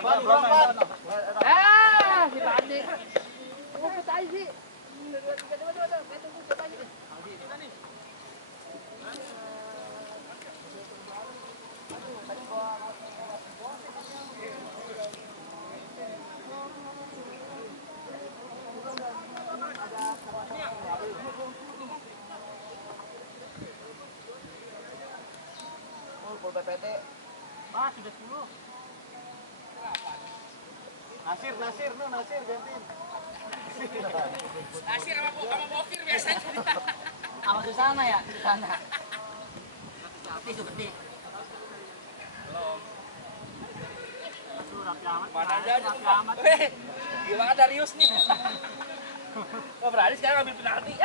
Si Bandi. Ngupit aja sih. Pol PPT. Ah, sudah 10. Nasir gantiin. Nasir sama Bokir biasanya. Sama Susana ya, Susana. Itu gede. Mana aja amat. Gimana Darius nih? Oh, berani sekarang ambil penalti ya.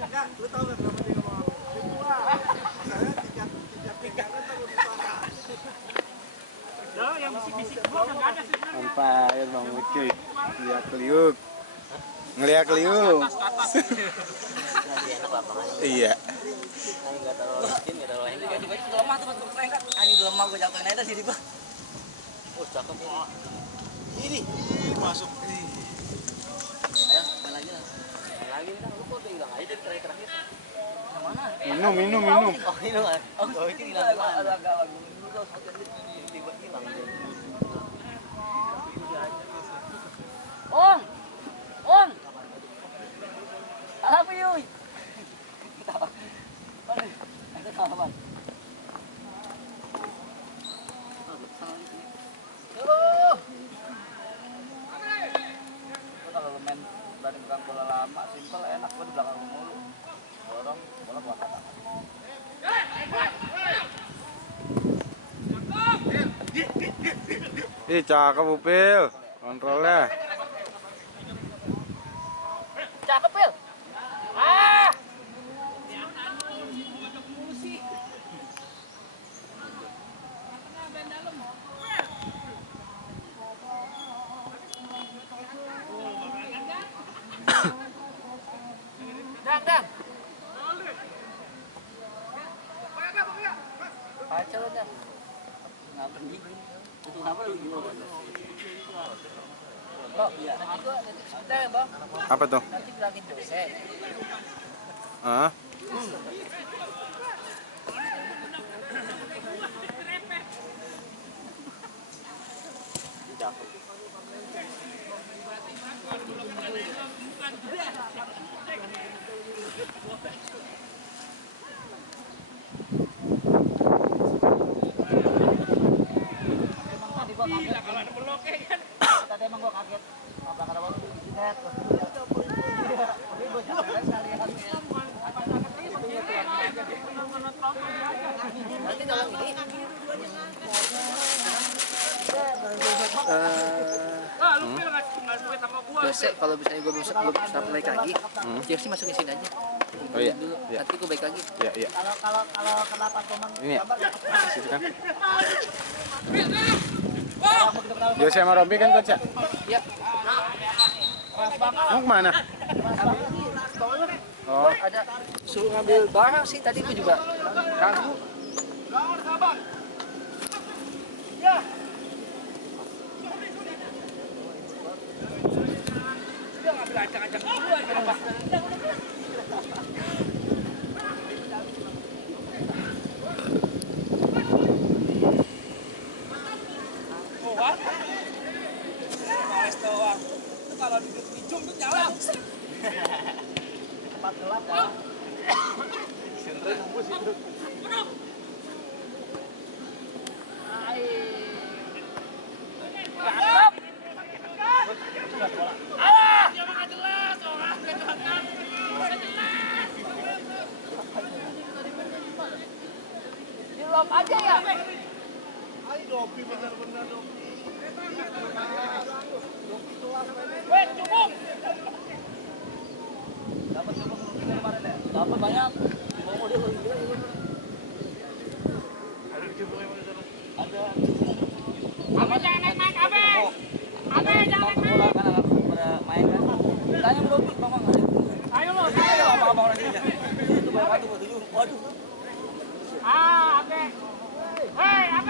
Enggak, lu tahu enggak kenapa dia ngomong apa? Saya tiga terus suara. Yang bisik-bisik gua enggak ada sebenarnya. Ampir Bang Ucuy. Ngeliat keliuk. Iya. Enggak terlalu miskin, enggak terlalu enak. Juga itu lemah tuh masuk perengkat. Ini lemah gua jatuhin aja sini, Bang. Oh, cakep. Ini Masuk. ayo, main lagi lah. Main lagi nih, lu kok hilang aja dari terakhir. Yang mana? Minum. Oh, minum. Oh, itu hilang. Agak lagu dulu tuh, tiba hilang. On. Apa yuk? Ada kawan. Kalau main berani pegang bola lama, simpel, enak. Gue di belakang mulu. Dorong, bola gua kata. Ih, cakep Upil. Kontrolnya. Cakep, Pil. Ah! Dang. Kacau dah. Ngapa nih? Itu apa lu gimana? Oh, iya. Nanti sebentar ya, Bang. Apa tuh? Nanti bilangin dosen. Hah? Tadi emang gua kaget. Apa kata waktu di net terus tapi gua jangan sekali nanti dalam ini biasa kalau misalnya gue belum balik lagi jersey masukin sini aja. Oh iya. Nanti gue balik lagi. Iya. Kalau kenapa teman Ini ya. Situ kan. Jose sama Robi kan coach ya? ya Mau kemana? Oh, ada suruh ngambil barang sih tadi gue juga ganggu. Dia ngambil acak-acak dulu aja Pak. Kalau duduk di jum tuh nyala. Tempat gelap ya. Sentre nunggu situ. Cakep. Ah, dia mah jelas orang enggak jelas. Di lob aja ya. Ayo Dopi benar-benar Dopi. Weh, cukup. Dapat coba kemarin ya. Dapat banyak. Mau dia lagi gila itu. Ada. Abe jangan naik-naik, Abe. Abe jangan naik-naik. Kan anak pada main kan. Tanya belum Bang ada. Ayo lo, Ayo abang orang ini. Itu banyak tuh 7. Waduh. Ah, Abe. Hei, Abe.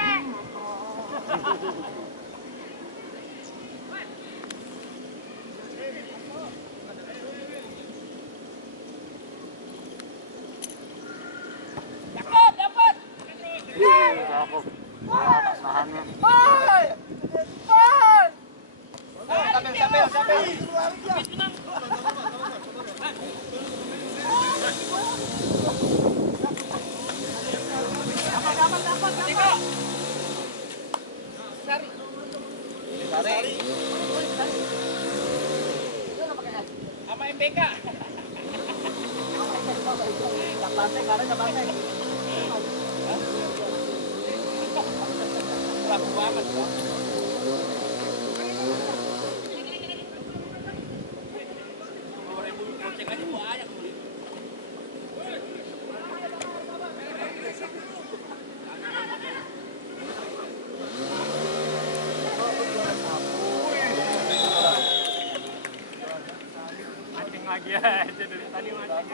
Sama MPK. Laku banget. Mancing lagi aja dari tadi mancing.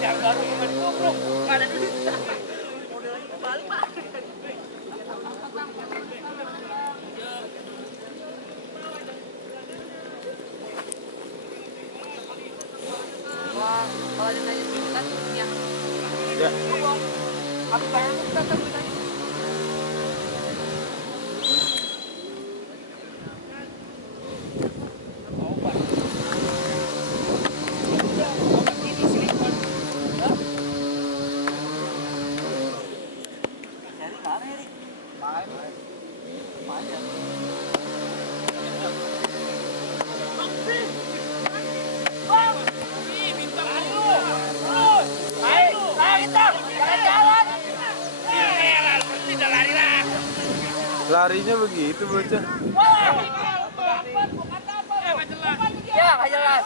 Yang baru cuma dikumpul, nggak ada duit. Modelnya balik pak. Kalau ada nanya kan ya. Ya. Aku bayar kita kan tadi. Larinya begitu bocah. Ya, nggak jelas.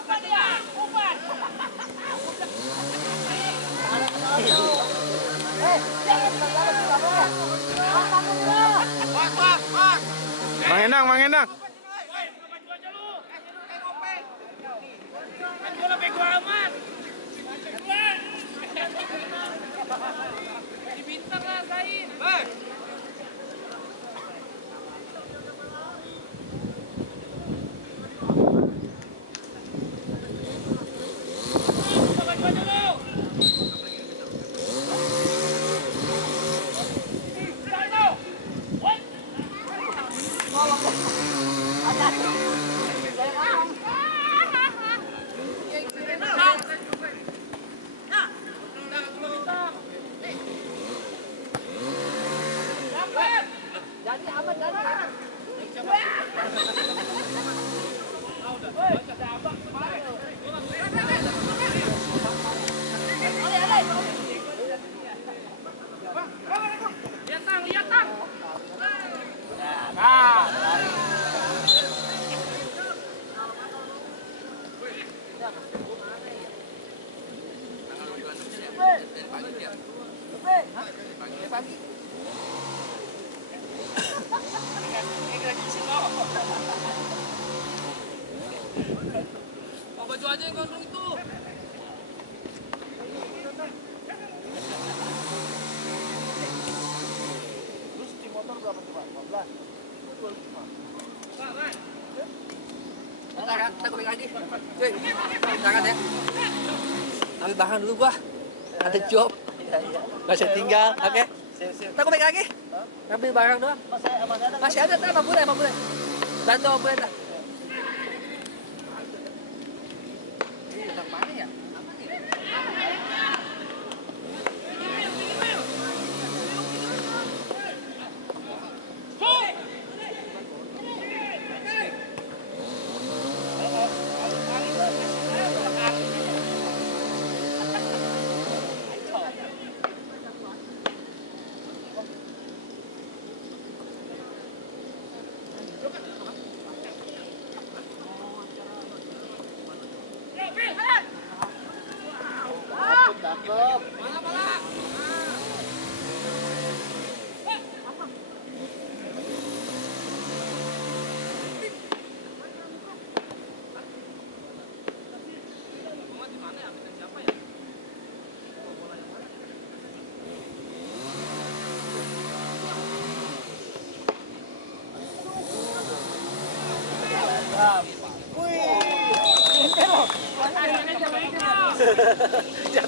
Mang Endang, Mang Endang. Di bintang lah, Sain. Jadi aman jadi. Lihat tang. Pagi. Bawa baju aja yang gondrong itu. Terus di motor berapa coba? 15? Itu 25. Bentar kan, kita balik lagi. Cuy, jangan ya. Ambil bahan dulu gua. Ada job. Nggak bisa tinggal, oke? Kita balik lagi. Ambil barang doang. Masih ada, tak? 50. Bantu 50 tak? Mana ya?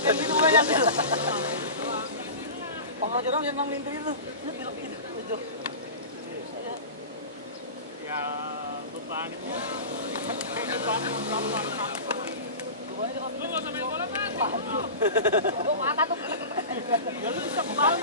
Itu banyak sih. Pangkal jorong yang nang lintir itu. Ya, beban itu. Lu nggak usah main bola, Mas. Lu mata tuh. Ya lu bisa kembali.